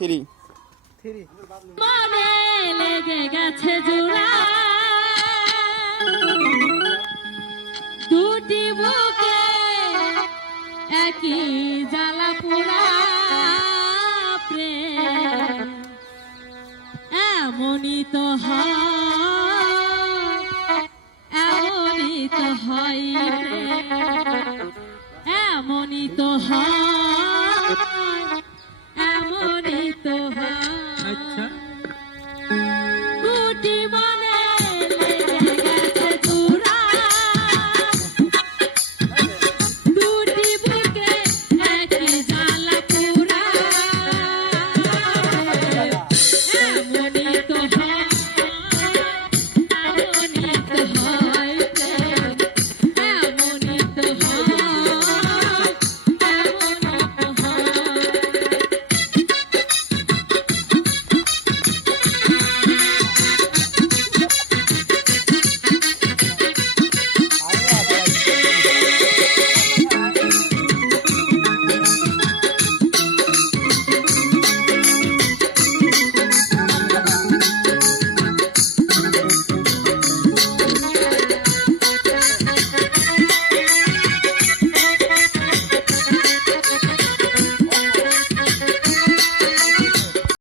Three মনে লেগে গেছে জোড়া দুটি বুকে একই জ্বালা পোড়া প্রেম এমনই তো হয় এমনই তো হয় এমনই তো হয় এমনই তো হয়। আচ্ছা